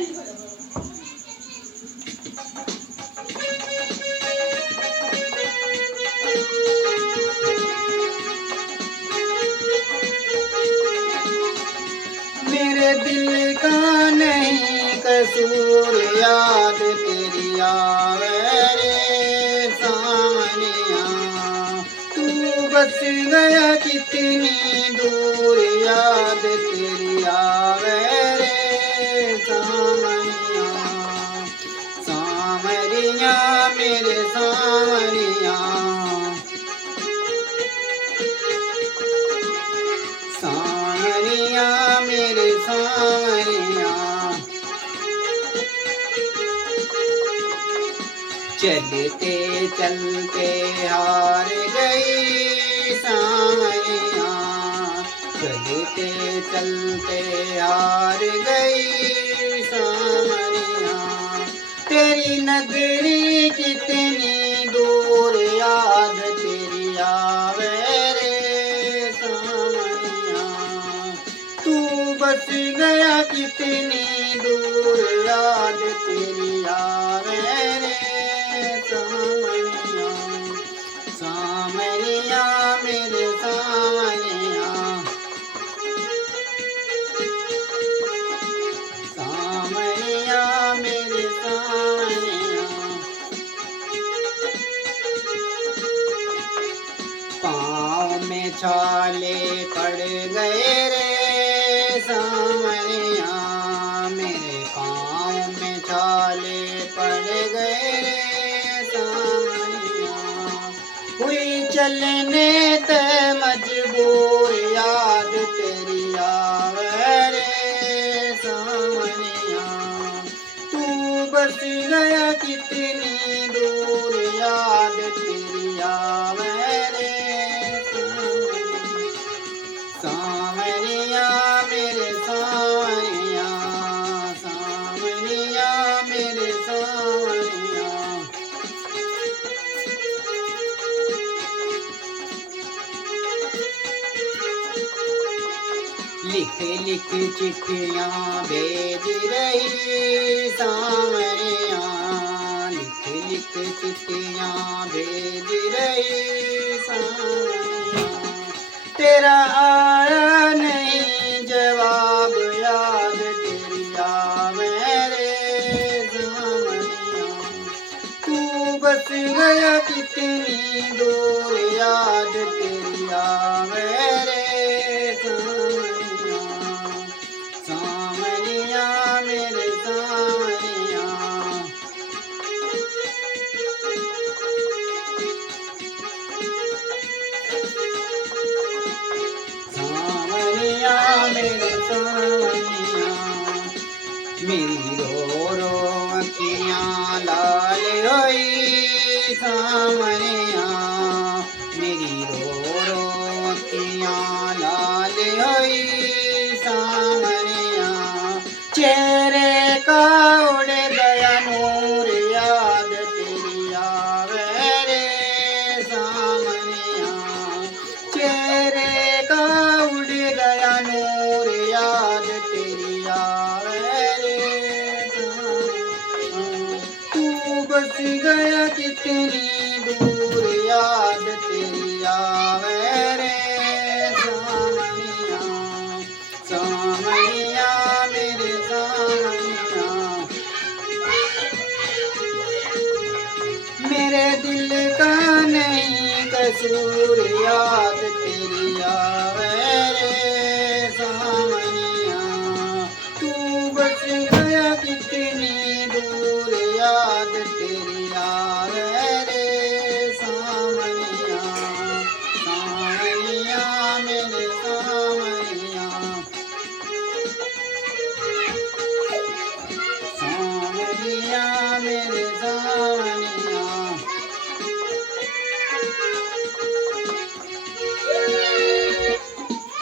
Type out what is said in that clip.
मेरे दिल का नहीं कसूर, याद तेरी आवे रे सावनिया। तू बस गया कितनी दूर, याद तेरी आवे रे सावनिया। सावरिया मेरे सावरिया, सावरिया मेरे सावरिया। चलते चलते हार गई सावरिया, चलते चलते हार गई सावरिया। तेरी नगरी कितनी दूर, याद तेरी आवे रे सावरिया। तू बस गया कितनी दूर, याद तेरी आवे रे सावरिया। सावरिया मेरे सावरिया, सावरिया मेरे सावरिया। पाँव में छाले पड़ गए रे सावरिया, मेरे पाँव में छाले पड़ गए रे सावरिया। हुई चलने ते मजबूर, याद तेरी आवे रे सावरिया। तू बस गया कितनी दूर, याद तेरी आवे रे सावरिया मेरे सावरिया, सावरिया मेरे सावरिया। लिख लिख चिट्ठियाँ भेज रही सावरिया, लिख लिख चिट्ठियाँ भेज रही सावरिया। तेरा आया नहीं जवाब, याद तेरी आवे रे सावरिया। तू बस गया कितनी दूर, याद तेरी आवे रे सावरिया। सावरिया मेरे सावरिया, सावरिया मेरे सावरिया। मेरी रो रो अखियाँ लाल होई सावरिया, मेरी रो रो अखियाँ लाल होई सावरिया। चेहरे का उड़ गया नूर, याद तेरी आवे रे सावरिया। चेहरे का उड़ गया नूर, याद तेरी आवे रे सावरिया। तू बस गया कितनी दूर, याद तेरी आवे रे सावरिया। सावरिया मेरे सावरिया, मेरे दिल का नहीं कसूर, याद